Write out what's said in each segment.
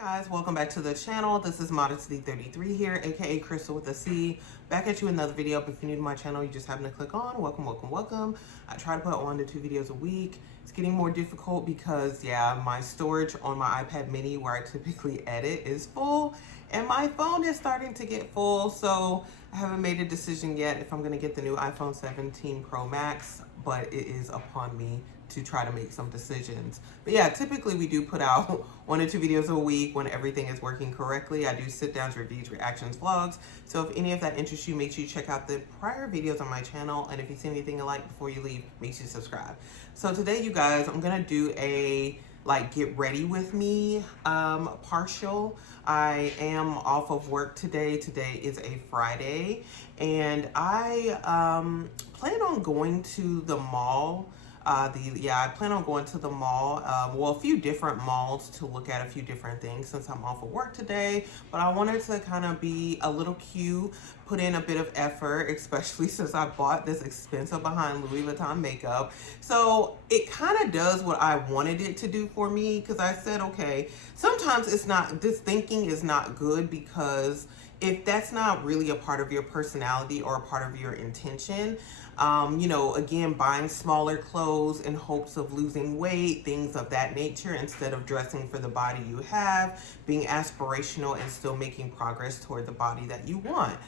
Guys, welcome back to the channel. This is Modesty33 here, aka Crystal with a C. Back at you another video. If you're new to my channel, you just happen to click on. Welcome. I try to put 1 to 2 videos a week. It's getting more difficult because my storage on my iPad mini where I typically edit is full and my phone is starting to get full. So I haven't made a decision yet if I'm gonna get the new iPhone 17 Pro Max, but it is upon me to try to make some decisions. But yeah, typically we do put out 1 to 2 videos a week when everything is working correctly. I do sit downs, reviews, reactions, vlogs. So if any of that interests you, make sure you check out the prior videos on my channel. And if you see anything you like before you leave, make sure you subscribe. So today, you guys, I'm gonna do a get ready with me partial. I am off of work today. Today is a Friday, and I plan on going to the mall. I plan on going to the mall, a few different malls to look at a few different things since I'm off of work today, but I wanted to kind of be a little cute, put in a bit of effort, especially since I bought this expensive behind Louis Vuitton makeup. So it kind of does what I wanted it to do for me, because I said, okay, sometimes this thinking is not good, because if that's not really a part of your personality or a part of your intention, again, buying smaller clothes in hopes of losing weight, things of that nature, instead of dressing for the body you have, being aspirational and still making progress toward the body that you want.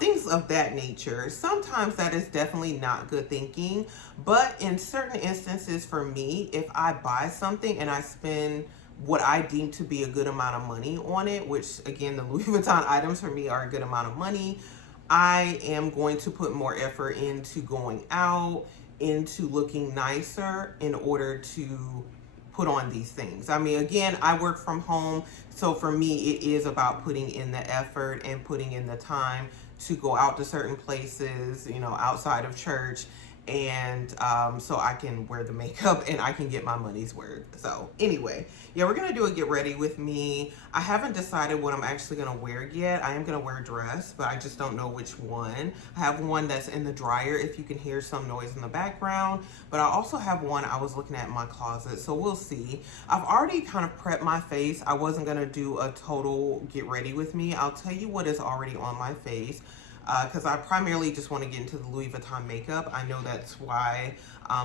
Things of that nature. Sometimes that is definitely not good thinking, but in certain instances for me, if I buy something and I spend what I deem to be a good amount of money on it, which again, the Louis Vuitton items for me are a good amount of money, I am going to put more effort into going out, into looking nicer in order to put on these things. I mean, again, I work from home, so for me, it is about putting in the effort and putting in the time to go out to certain places, outside of church, and so I can wear the makeup and I can get my money's worth. So anyway, we're gonna do a get ready with me. I haven't decided what I'm actually gonna wear yet. I am gonna wear a dress, but I just don't know which one. I have one that's in the dryer if you can hear some noise in the background, but I also have one I was looking at in my closet, so we'll see. I've already kind of prepped my face. I wasn't gonna do a total get ready with me. I'll tell you what is already on my face, because I primarily just want to get into the Louis Vuitton makeup. I know that's why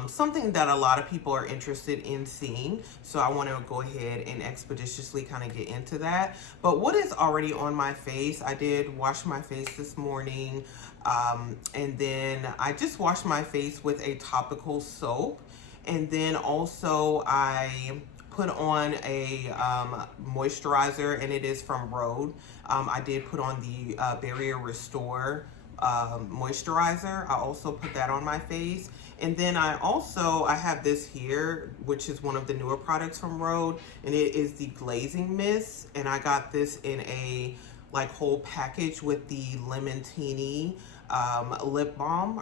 something that a lot of people are interested in seeing. So I want to go ahead and expeditiously kind of get into that. But what is already on my face, I did wash my face this morning. And then I just washed my face with a topical soap. And then also I put on a moisturizer, and it is from Ootd. I did put on the Barrier Restore moisturizer. I also put that on my face. And then I have this here, which is one of the newer products from Ootd, and it is the Glazing Mist. And I got this in a whole package with the Lemon-Tini lip balm,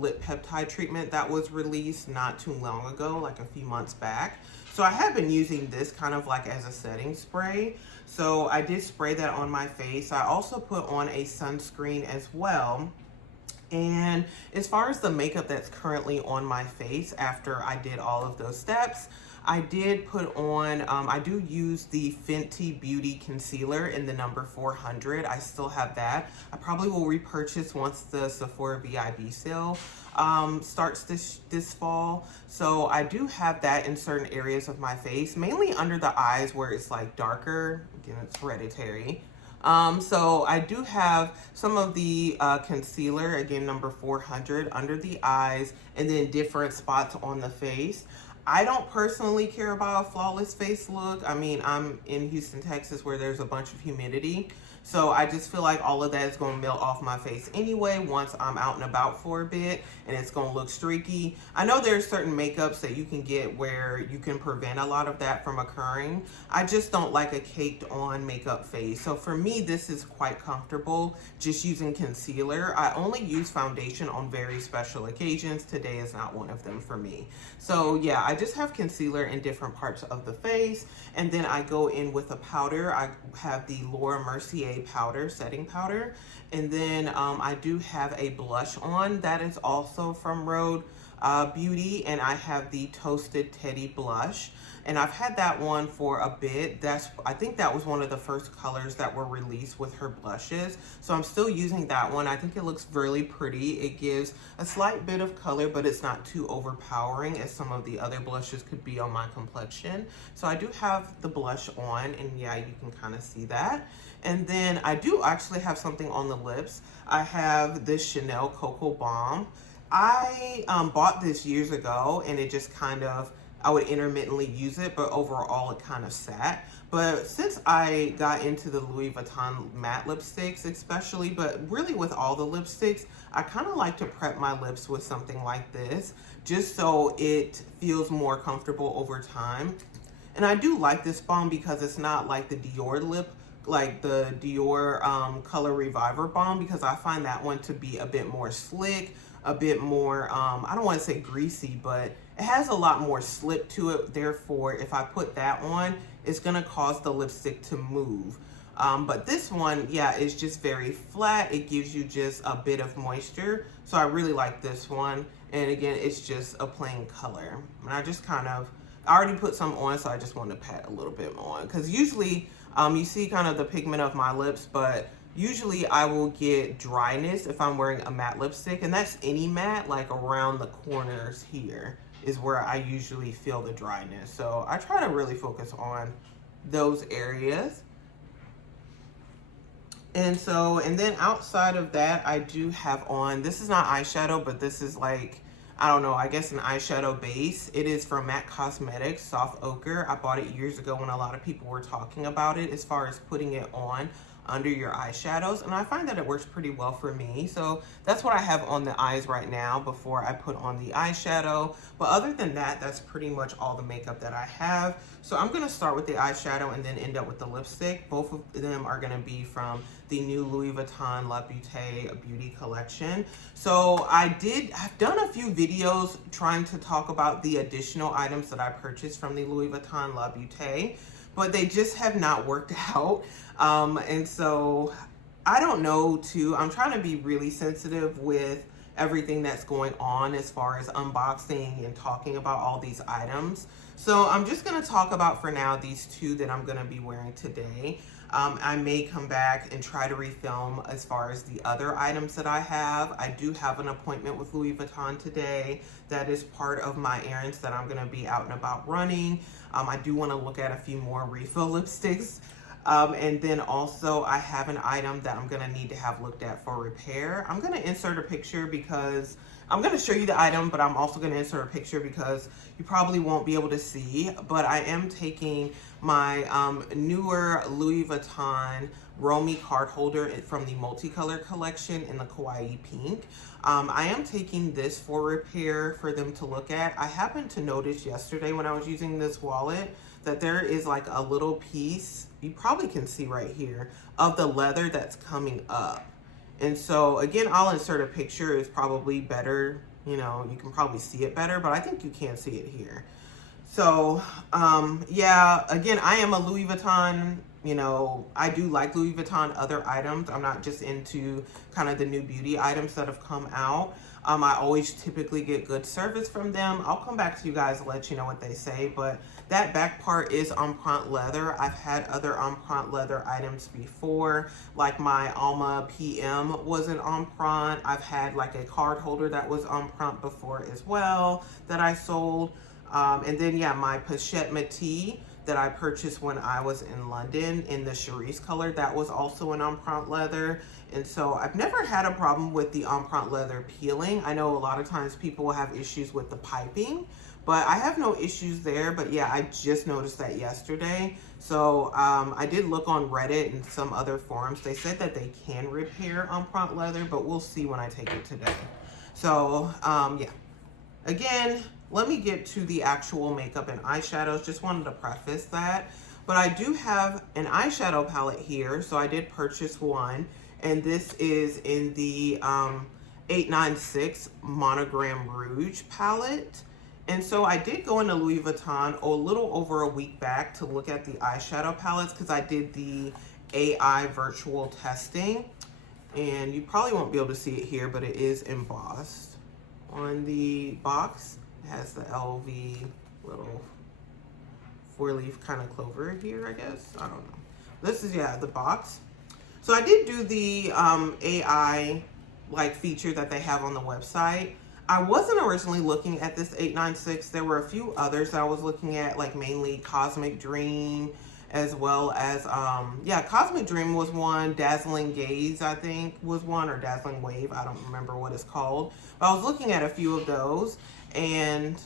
lip peptide treatment that was released not too long ago, a few months back. So I have been using this kind of as a setting spray. So I did spray that on my face. I also put on a sunscreen as well. And as far as the makeup that's currently on my face after I did all of those steps, I did put on, I do use the Fenty Beauty Concealer in the number 400. I still have that. I probably will repurchase once the Sephora VIB sale starts this fall. So I do have that in certain areas of my face, mainly under the eyes where it's darker. Again, it's hereditary. So I do have some of the concealer, again, number 400, under the eyes, and then different spots on the face. I don't personally care about a flawless face look. I mean, I'm in Houston, Texas, where there's a bunch of humidity. So I just feel like all of that is going to melt off my face anyway once I'm out and about for a bit, and it's going to look streaky. I know there's certain makeups that you can get where you can prevent a lot of that from occurring. I just don't like a caked on makeup face. So for me, this is quite comfortable just using concealer. I only use foundation on very special occasions. Today is not one of them for me. So yeah, I just have concealer in different parts of the face, and then I go in with a powder. I have the Laura Mercier powder, setting powder, and then I do have a blush on that is also from Ootd. Beauty, and I have the Toasted Teddy Blush. And I've had that one for a bit. I think that was one of the first colors that were released with her blushes. So I'm still using that one. I think it looks really pretty. It gives a slight bit of color, but it's not too overpowering as some of the other blushes could be on my complexion. So I do have the blush on, and yeah, you can kind of see that. And then I do actually have something on the lips. I have this Chanel Cocoa Bomb. I bought this years ago, and it just kind of, I would intermittently use it, but overall it kind of sat. But since I got into the Louis Vuitton matte lipsticks especially, but really with all the lipsticks, I kind of like to prep my lips with something like this, just so it feels more comfortable over time. And I do like this balm because it's not like the Dior the Dior Color Reviver Balm, because I find that one to be a bit more slick, a bit more, I don't want to say greasy, but it has a lot more slip to it. Therefore, if I put that on, it's going to cause the lipstick to move. But this one, yeah, is just very flat. It gives you just a bit of moisture. So I really like this one. And again, it's just a plain color. And I just kind of, I already put some on, so I just want to pat a little bit more on. Because usually you see kind of the pigment of my lips, but usually I will get dryness if I'm wearing a matte lipstick, and that's any matte, like around the corners here is where I usually feel the dryness. So I try to really focus on those areas. And then outside of that, I do have on, this is not eyeshadow, but this is like, I don't know, I guess an eyeshadow base. It is from MAC Cosmetics, Soft Ochre. I bought it years ago when a lot of people were talking about it as far as putting it on under your eyeshadows, and I find that it works pretty well for me. So that's what I have on the eyes right now before I put on the eyeshadow. But other than that, that's pretty much all the makeup that I have. So I'm going to start with the eyeshadow and then end up with the lipstick. Both of them are going to be from the new Louis Vuitton La Beauté Beauty collection. So I've done a few videos trying to talk about the additional items that I purchased from the Louis Vuitton La Beauté, but they just have not worked out. And so I don't know too, I'm trying to be really sensitive with everything that's going on as far as unboxing and talking about all these items. So I'm just going to talk about for now these two that I'm going to be wearing today. I may come back and try to refilm as far as the other items that I have. I do have an appointment with Louis Vuitton today. That is part of my errands that I'm going to be out and about running. I do want to look at a few more refill lipsticks. And then also I have an item that I'm going to need to have looked at for repair. I'm going to insert a picture because I'm going to show you the item, but I'm also going to insert a picture because you probably won't be able to see. But I am taking my newer Louis Vuitton Romy card holder from the multicolor collection in the Kawaii Pink. I am taking this for repair for them to look at. I happened to notice yesterday when I was using this wallet that there is like a little piece, you probably can see right here, of the leather that's coming up. And so again, I'll insert a picture. It's probably better, you know, you can probably see it better, but I think you can see it here. So yeah, again, I am a Louis Vuitton, you know, I do like Louis Vuitton other items. I'm not just into kind of the new beauty items that have come out. I always typically get good service from them. I'll come back to you guys and let you know what they say, but that back part is empreinte leather. I've had other empreinte leather items before, like my Alma PM was an empreinte. I've had like a card holder that was empreinte before as well that I sold. And then yeah, my Pochette Métis that I purchased when I was in London in the cerise color, that was also an empreinte leather. And so I've never had a problem with the empreinte leather peeling. I know a lot of times people will have issues with the piping, but I have no issues there. But yeah, I just noticed that yesterday. So I did look on Reddit and some other forums. They said that they can repair empreinte leather, but we'll see when I take it today. So yeah, again, let me get to the actual makeup and eyeshadows. Just wanted to preface that. But I do have an eyeshadow palette here. So I did purchase one. And this is in the 896 Monogram Rouge palette. And so I did go into Louis Vuitton a little over a week back to look at the eyeshadow palettes because I did the AI virtual testing. And you probably won't be able to see it here, but it is embossed. On the box, it has the LV little 4-leaf kind of clover here, I guess. I don't know. This is, yeah, the box. So I did do the AI like feature that they have on the website. I wasn't originally looking at this 896. There were a few others that I was looking at, like mainly Cosmic Dream, as well as yeah, Cosmic Dream was one, Dazzling Gaze I think was one, or Dazzling Wave, I don't remember what it's called, but I was looking at a few of those. And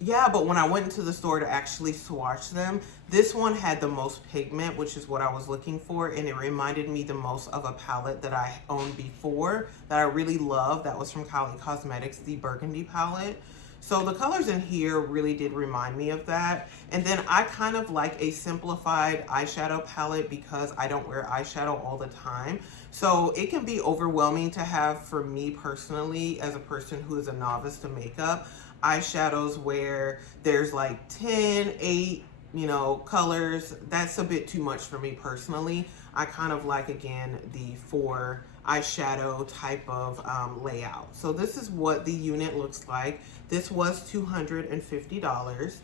yeah, but when I went into the store to actually swatch them, this one had the most pigment, which is what I was looking for, and it reminded me the most of a palette that I owned before that I really love. That was from Kylie Cosmetics, the Burgundy palette. So the colors in here really did remind me of that. And then I kind of like a simplified eyeshadow palette because I don't wear eyeshadow all the time. So it can be overwhelming to have, for me personally, as a person who is a novice to makeup, eyeshadows where there's like 10, 8, you know, colors. That's a bit too much for me personally. I kind of like, again, the 4 eyeshadow type of layout. So this is what the unit looks like. This was $250.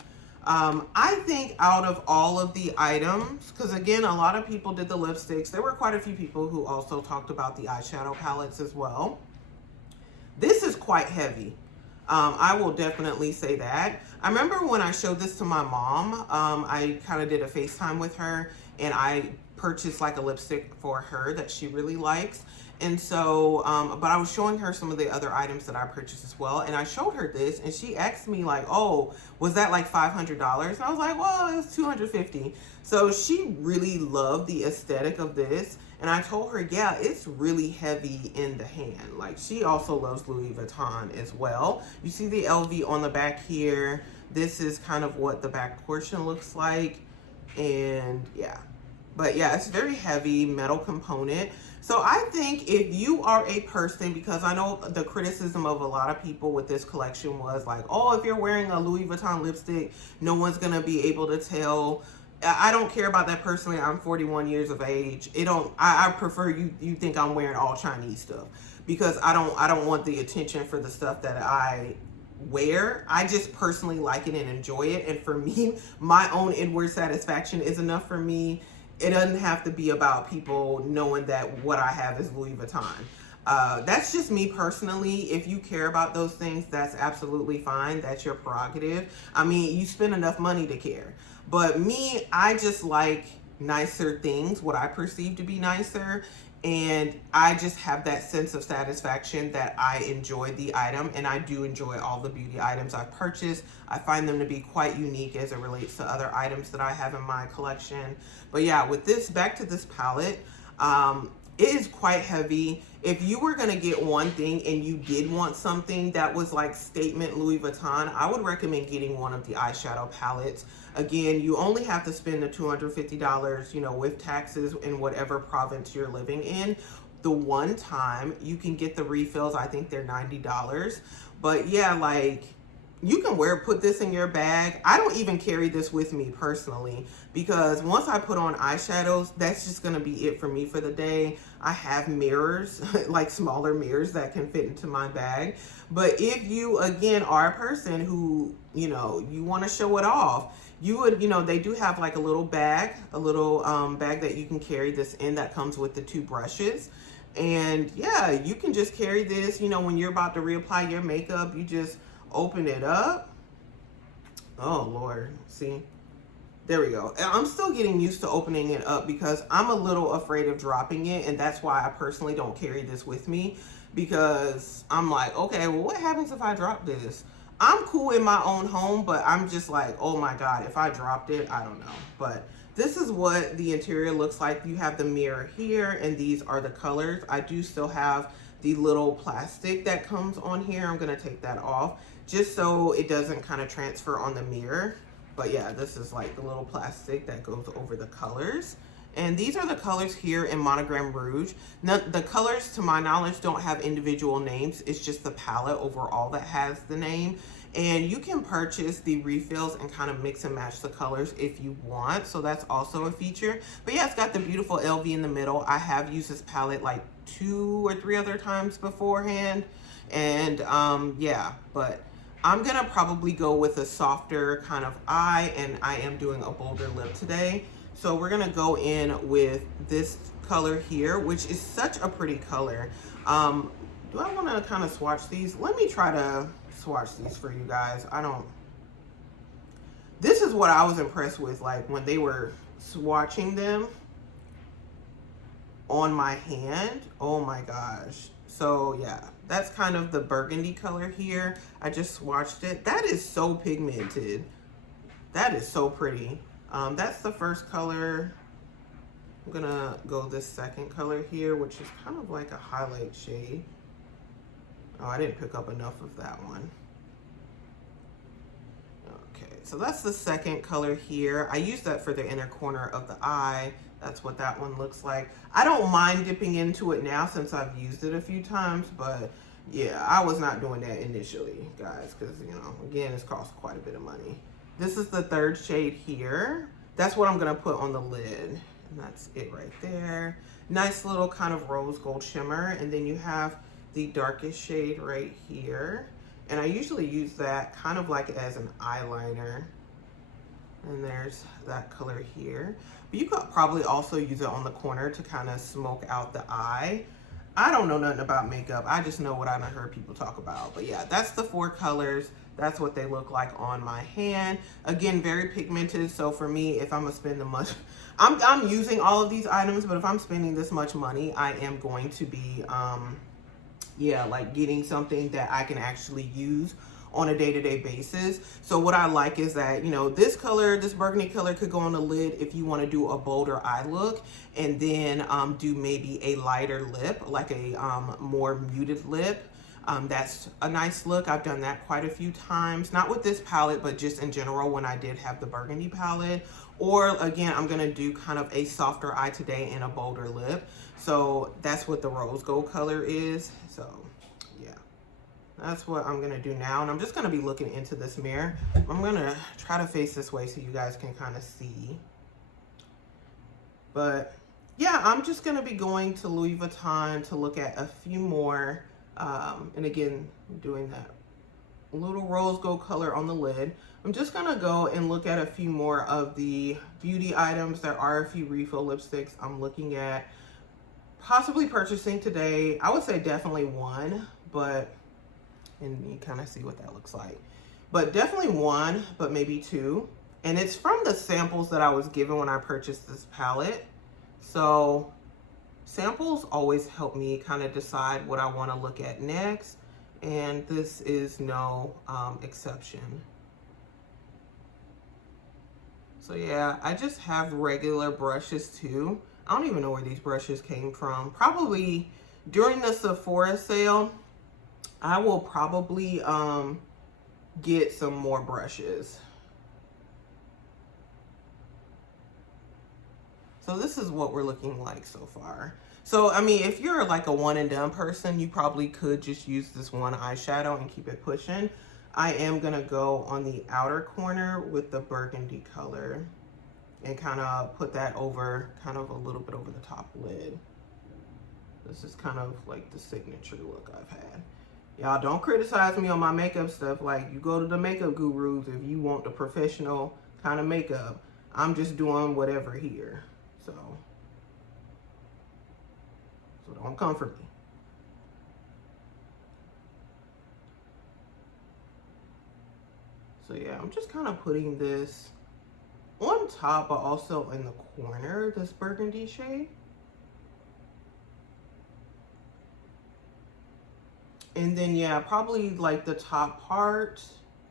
I think out of all of the items, because again, a lot of people did the lipsticks. There were quite a few people who also talked about the eyeshadow palettes as well. This is quite heavy. I will definitely say that. I remember when I showed this to my mom, I kind of did a FaceTime with her, and I purchased like a lipstick for her that she really likes. And so, but I was showing her some of the other items that I purchased as well. And I showed her this, and she asked me like, oh, was that like $500? And I was like, well, it was $250. So she really loved the aesthetic of this. And I told her, yeah, it's really heavy in the hand. Like, she also loves Louis Vuitton as well. You see the LV on the back here. This is kind of what the back portion looks like. And yeah, but yeah, it's very heavy metal component. So I think if you are a person, because I know the criticism of a lot of people with this collection was like, oh, if you're wearing a Louis Vuitton lipstick, no one's gonna be able to tell. I don't care about that personally. I'm 41 years of age. I prefer you think I'm wearing all Chinese stuff, because I don't want the attention for the stuff that I wear. I just personally like it and enjoy it. And for me, my own inward satisfaction is enough for me. It doesn't have to be about people knowing that what I have is Louis Vuitton. That's just me personally. If you care about those things, that's absolutely fine. That's your prerogative. I mean, you spend enough money to care. But me, I just like nicer things, what I perceive to be nicer. And I just have that sense of satisfaction that I enjoyed the item, and I do enjoy all the beauty items I've purchased. I find them to be quite unique as it relates to other items that I have in my collection. But yeah, with this, back to this palette, it is quite heavy. If you were gonna get one thing and you did want something that was like statement Louis Vuitton, I would recommend getting one of the eyeshadow palettes. Again, you only have to spend the $250, you know, with taxes in whatever province you're living in. The one time you can get the refills, I think they're $90. But yeah, like, you can put this in your bag. I don't even carry this with me personally, because once I put on eyeshadows, that's just gonna be it for me for the day. I have mirrors, like smaller mirrors that can fit into my bag. But if you, again, are a person who, you know, you wanna show it off, you would, you know, they do have like a little bag, bag that you can carry this in that comes with the 2 brushes. And yeah, you can just carry this, you know, when you're about to reapply your makeup, you just open it up. Oh Lord, see, there we go. I'm still getting used to opening it up because I'm a little afraid of dropping it, and that's why I personally don't carry this with me, because I'm like, okay, well, what happens if I drop this? I'm cool in my own home, but I'm just like, oh my God, if I dropped it, I don't know. But this is what the interior looks like. You have the mirror here, and these are the colors. I do still have the little plastic that comes on here. I'm gonna take that off just so it doesn't kind of transfer on the mirror. But yeah, this is like the little plastic that goes over the colors. And these are the colors here in Monogram Rouge. Now, the colors, to my knowledge, don't have individual names. It's just the palette overall that has the name. And you can purchase the refills and kind of mix and match the colors if you want. So that's also a feature. But yeah, it's got the beautiful LV in the middle. I have used this palette like 2 or 3 other times beforehand. And yeah, but I'm gonna probably go with a softer kind of eye, and I am doing a bolder lip today. So we're gonna go in with this color here, which is such a pretty color. Do I wanna kind of swatch these? Let me try to swatch these for you guys. This is what I was impressed with, like when they were swatching them on my hand. Oh my gosh. So yeah, that's kind of the burgundy color here. I just swatched it. That is so pigmented. That is so pretty. That's the first color. I'm gonna go this second color here, which is kind of like a highlight shade. Oh, I didn't pick up enough of that one. Okay, so that's the second color here. I use that for the inner corner of the eye. That's what that one looks like. I don't mind dipping into it now since I've used it a few times, but yeah, I was not doing that initially, guys, because, you know, again, it's cost quite a bit of money. This is the third shade here. That's what I'm gonna put on the lid, and that's it right there. Nice little kind of rose gold shimmer, and then you have the darkest shade right here. And I usually use that kind of like as an eyeliner. And there's that color here. But you could probably also use it on the corner to kind of smoke out the eye. I don't know nothing about makeup. I just know what I've heard people talk about. But yeah, that's the 4 colors. That's what they look like on my hand. Again, very pigmented. So for me, if I'm gonna spend the much, I'm using all of these items, but if I'm spending this much money, I am going to be, yeah, like getting something that I can actually use on a day-to-day basis. So what I like is that, you know, this color, this burgundy color could go on the lid if you want to do a bolder eye look, and then do maybe a lighter lip, like a more muted lip. That's a nice look. I've done that quite a few times, not with this palette, but just in general when I did have the burgundy palette. Or again, I'm gonna do kind of a softer eye today and a bolder lip. So that's what the rose gold color is. So yeah, that's what I'm gonna do now. And I'm just gonna be looking into this mirror. I'm gonna try to face this way so you guys can kind of see. But yeah, I'm just gonna be going to Louis Vuitton to look at a few more. And again, doing that little rose gold color on the lid. I'm just gonna go and look at a few more of the beauty items. There are a few refill lipsticks I'm looking at possibly purchasing today. I would say definitely one, but, and you kind of see what that looks like. But definitely one, but maybe 2. And it's from the samples that I was given when I purchased this palette. So samples always help me kind of decide what I want to look at next. And this is no exception. So yeah, I just have regular brushes too. I don't even know where these brushes came from. Probably during the Sephora sale, I will probably get some more brushes. So this is what we're looking like so far. So, I mean, if you're like a one and done person, you probably could just use this one eyeshadow and keep it pushing. I am gonna go on the outer corner with the burgundy color and kind of put that over, kind of a little bit over the top lid. This is kind of like the signature look I've had. Y'all don't criticize me on my makeup stuff. Like, you go to the makeup gurus if you want the professional kind of makeup. I'm just doing whatever here. So don't come for me. So yeah, I'm just kind of putting this on top, but also in the corner, this burgundy shade. And then yeah, probably like the top part,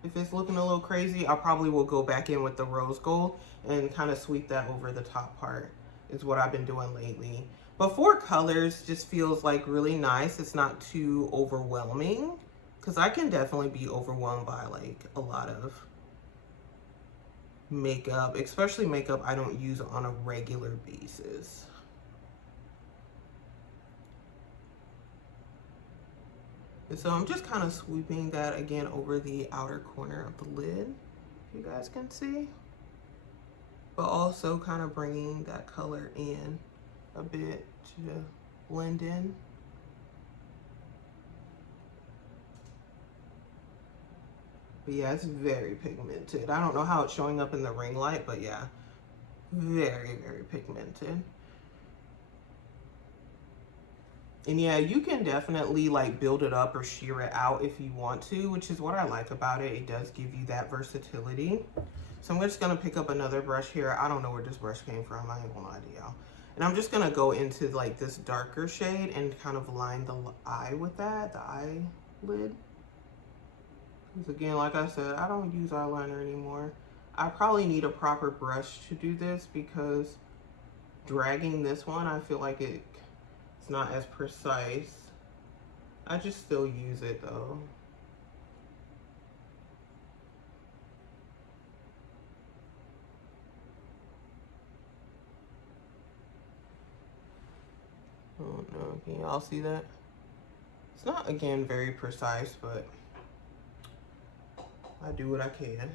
if it's looking a little crazy, I probably will go back in with the rose gold and kind of sweep that over the top part, is what I've been doing lately. But 4 colors just feels like really nice. It's not too overwhelming, because I can definitely be overwhelmed by like a lot of makeup, especially makeup I don't use on a regular basis. And so I'm just kind of sweeping that again over the outer corner of the lid, if you guys can see. But also kind of bringing that color in a bit to blend in. But yeah, it's very pigmented. I don't know how it's showing up in the ring light, but yeah, very, very pigmented. And yeah, you can definitely like build it up or shear it out if you want to, which is what I like about it. It does give you that versatility. So I'm just gonna pick up another brush here. I don't know where this brush came from. I ain't gonna lie to y'all. And I'm just gonna go into like this darker shade and kind of line the eye with that, the eyelid. Because again, like I said, I don't use eyeliner anymore. I probably need a proper brush to do this because dragging this one, I feel like it's not as precise. I just still use it though. Oh no, can y'all see that? It's not, again, very precise, but I do what I can.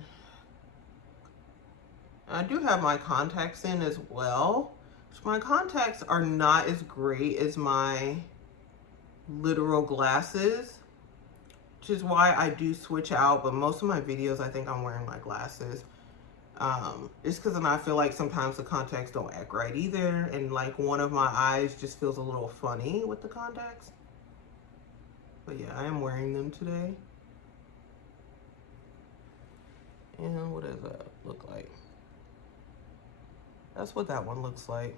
I do have my contacts in as well. My contacts are not as great as my literal glasses, which is why I do switch out, but most of my videos I think I'm wearing my glasses. Just because then I feel like sometimes the contacts don't act right either, and like one of my eyes just feels a little funny with the contacts. But yeah, I am wearing them today. And what does that look like? That's what that one looks like.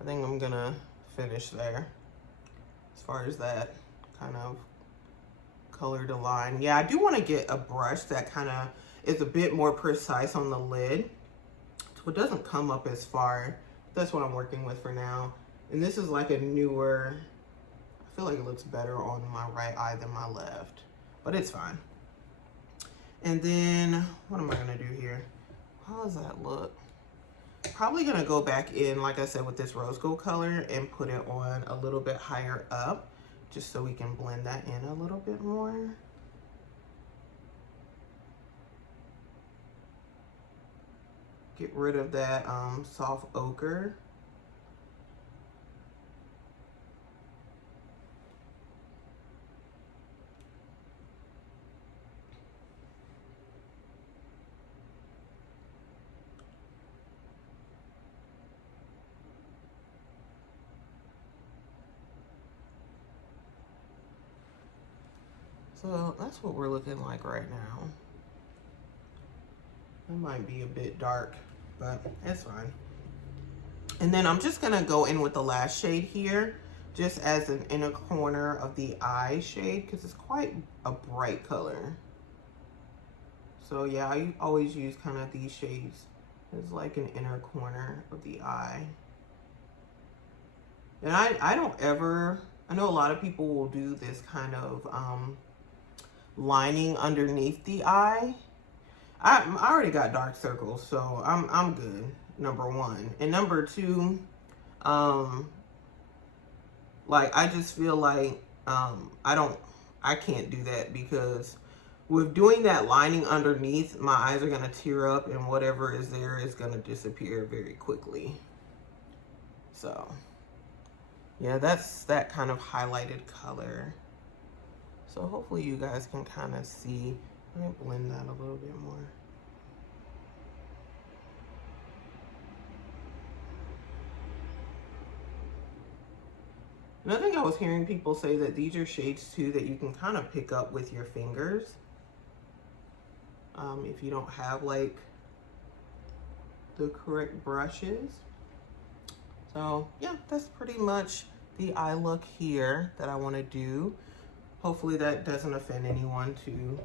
I think I'm gonna finish there as far as that kind of color to line. Yeah, I do want to get a brush that kind of is a bit more precise on the lid, so it doesn't come up as far. That's what I'm working with for now. And this is like a newer, I feel like it looks better on my right eye than my left, but it's fine. And then what am I gonna do here? How does that look? Probably gonna go back in, like I said, with this rose gold color and put it on a little bit higher up, just so we can blend that in a little bit more. Get rid of that soft ochre. So that's what we're looking like right now. It might be a bit dark, but it's fine. And then I'm just gonna go in with the last shade here, just as an inner corner of the eye shade, because it's quite a bright color. So yeah, I always use kind of these shades as like an inner corner of the eye. And I don't ever, I know a lot of people will do this kind of lining underneath the eye. I already got dark circles, so I'm good, number one. And number two, like I just feel like I can't do that, because with doing that lining underneath, my eyes are gonna tear up and whatever is there is gonna disappear very quickly. So yeah, that's that kind of highlighted color. So hopefully you guys can kind of see. Let me blend that a little bit more. And I think I was hearing people say that these are shades too that you can kind of pick up with your fingers. If you don't have like the correct brushes. So yeah, that's pretty much the eye look here that I want to do. Hopefully that doesn't offend anyone too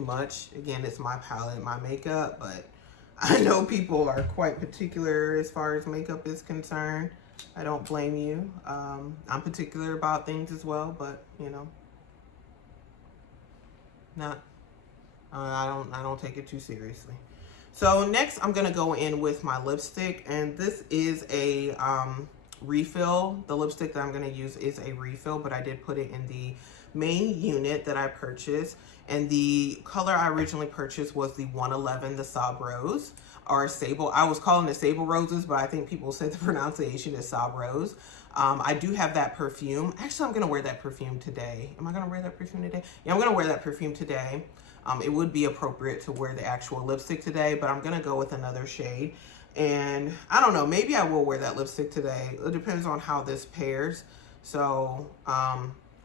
much. Again, it's my palette, my makeup, but I know people are quite particular as far as makeup is concerned. I don't blame you. I'm particular about things as well, but I don't take it too seriously. So next I'm gonna go in with my lipstick, and this is a refill. The lipstick that I'm gonna use is a refill, but I did put it in the main unit that I purchased, and the color I originally purchased was the 111, the Saub Rose, or Sable. I was calling it Sable Roses, but I think people said the pronunciation is Saub Rose. I do have that perfume. Actually, I'm gonna wear that perfume today. Am I gonna wear that perfume today? Yeah, I'm gonna wear that perfume today. it would be appropriate to wear the actual lipstick today, but I'm gonna go with another shade. And I don't know, maybe I will wear that lipstick today. It depends on how this pairs. So,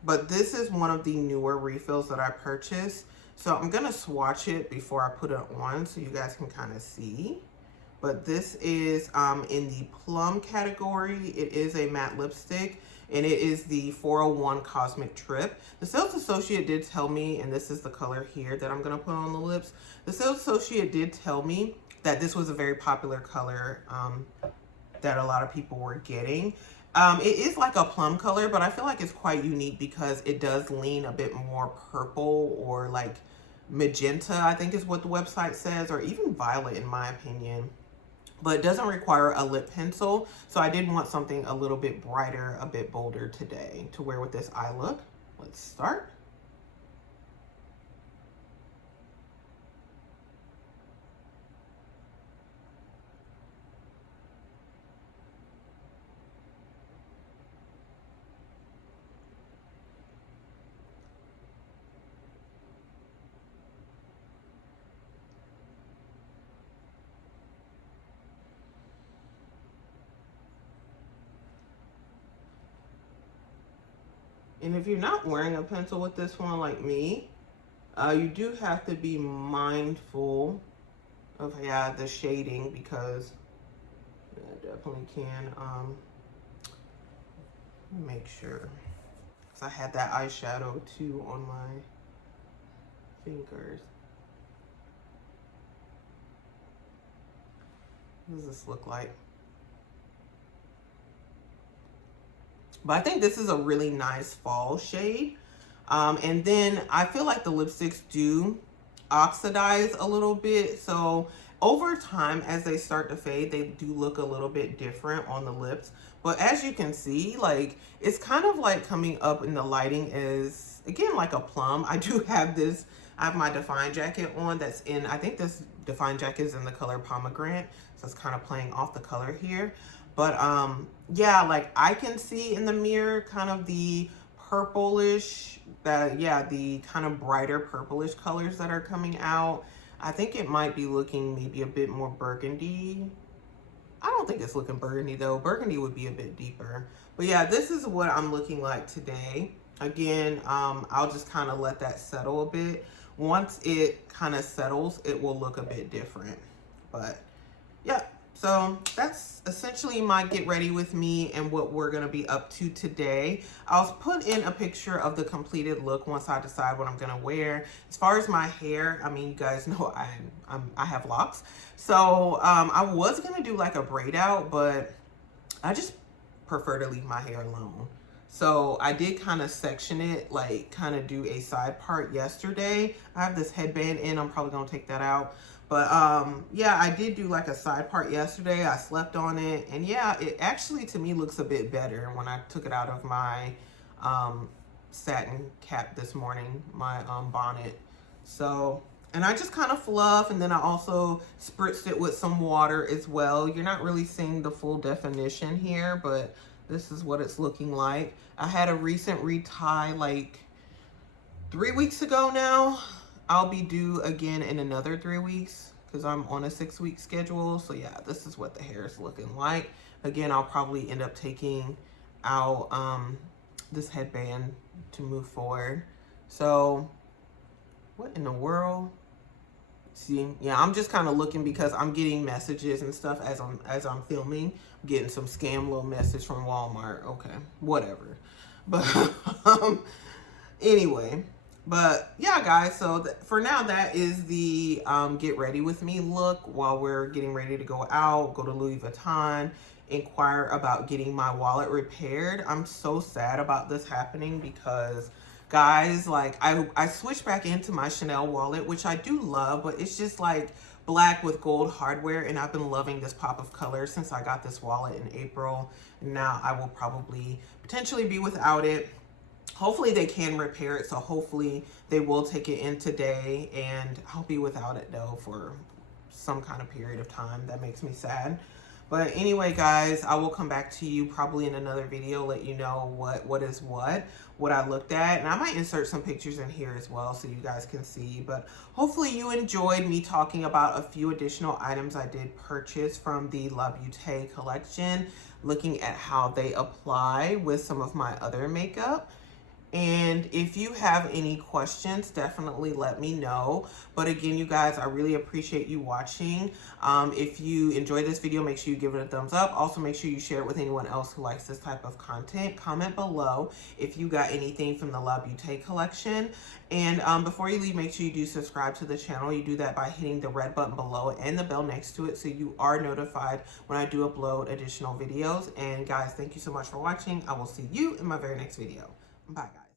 but this is one of the newer refills that I purchased. So I'm gonna swatch it before I put it on so you guys can kind of see. But this is in the plum category. It is a matte lipstick, and it is the 401 Cosmic Trip. The sales associate did tell me, and this is the color here that I'm gonna put on the lips. The sales associate did tell me that this was a very popular color that a lot of people were getting. It is like a plum color, but I feel like it's quite unique because it does lean a bit more purple or like magenta, I think is what the website says, or even violet in my opinion. But it doesn't require a lip pencil, so I did want something a little bit brighter, a bit bolder today to wear with this eye look. Let's start. And if you're not wearing a pencil with this one like me, you do have to be mindful of, the shading, because I definitely can make sure. Because I had that eyeshadow too on my fingers. What does this look like? But I think this is a really nice fall shade. And then I feel like the lipsticks do oxidize a little bit. So over time, as they start to fade, they do look a little bit different on the lips. But as you can see, like, it's kind of like coming up in the lighting as, again, like a plum. I do have this, I have my Define jacket on that's in, I think this Define jacket is in the color pomegranate. So it's kind of playing off the color here. But yeah, like I can see in the mirror kind of the purplish, the kind of brighter purplish colors that are coming out. I think it might be looking maybe a bit more burgundy. I don't think it's looking burgundy though. Burgundy would be a bit deeper. But yeah, this is what I'm looking like today. Again, I'll just kind of let that settle a bit. Once it kind of settles, it will look a bit different. But yeah. So that's essentially my get ready with me and what we're going to be up to today. I'll put in a picture of the completed look once I decide what I'm going to wear. As far as my hair, I mean, you guys know I have locks. So I was going to do like a braid out, but I just prefer to leave my hair alone. So I did kind of section it, like kind of do a side part yesterday. I have this headband in, I'm probably going to take that out. But yeah, I did do like a side part yesterday. I slept on it, and yeah, it actually to me looks a bit better when I took it out of my satin cap this morning, my bonnet. So, and I just kind of fluff, and then I also spritzed it with some water as well. You're not really seeing the full definition here, but this is what it's looking like. I had a recent retie like 3 weeks ago now. I'll be due again in another 3 weeks because I'm on a 6-week schedule. So yeah, this is what the hair is looking like. Again, I'll probably end up taking out this headband to move forward. So what in the world? See, yeah, I'm just kind of looking because I'm getting messages and stuff as I'm filming. I'm getting some scam little message from Walmart. Okay, whatever. But anyway. But yeah, guys, so for now, that is the get ready with me look while we're getting ready to go out, go to Louis Vuitton, inquire about getting my wallet repaired. I'm so sad about this happening because, guys, like I switched back into my Chanel wallet, which I do love, but it's just like black with gold hardware, and I've been loving this pop of color since I got this wallet in April. And now I will probably potentially be without it. Hopefully they can repair it, so hopefully they will take it in today, and I'll be without it though for some kind of period of time. That makes me sad. But anyway, guys, I will come back to you probably in another video, let you know what is what I looked at. And I might insert some pictures in here as well so you guys can see. But hopefully you enjoyed me talking about a few additional items I did purchase from the La Beauté collection, looking at how they apply with some of my other makeup. And if you have any questions, definitely let me know. But again, you guys, I really appreciate you watching. If you enjoyed this video, make sure you give it a thumbs up. Also, make sure you share it with anyone else who likes this type of content. Comment below if you got anything from the La Beauté collection. And before you leave, make sure you do subscribe to the channel. You do that by hitting the red button below and the bell next to it so you are notified when I do upload additional videos. And guys, thank you so much for watching. I will see you in my very next video. Bye, guys.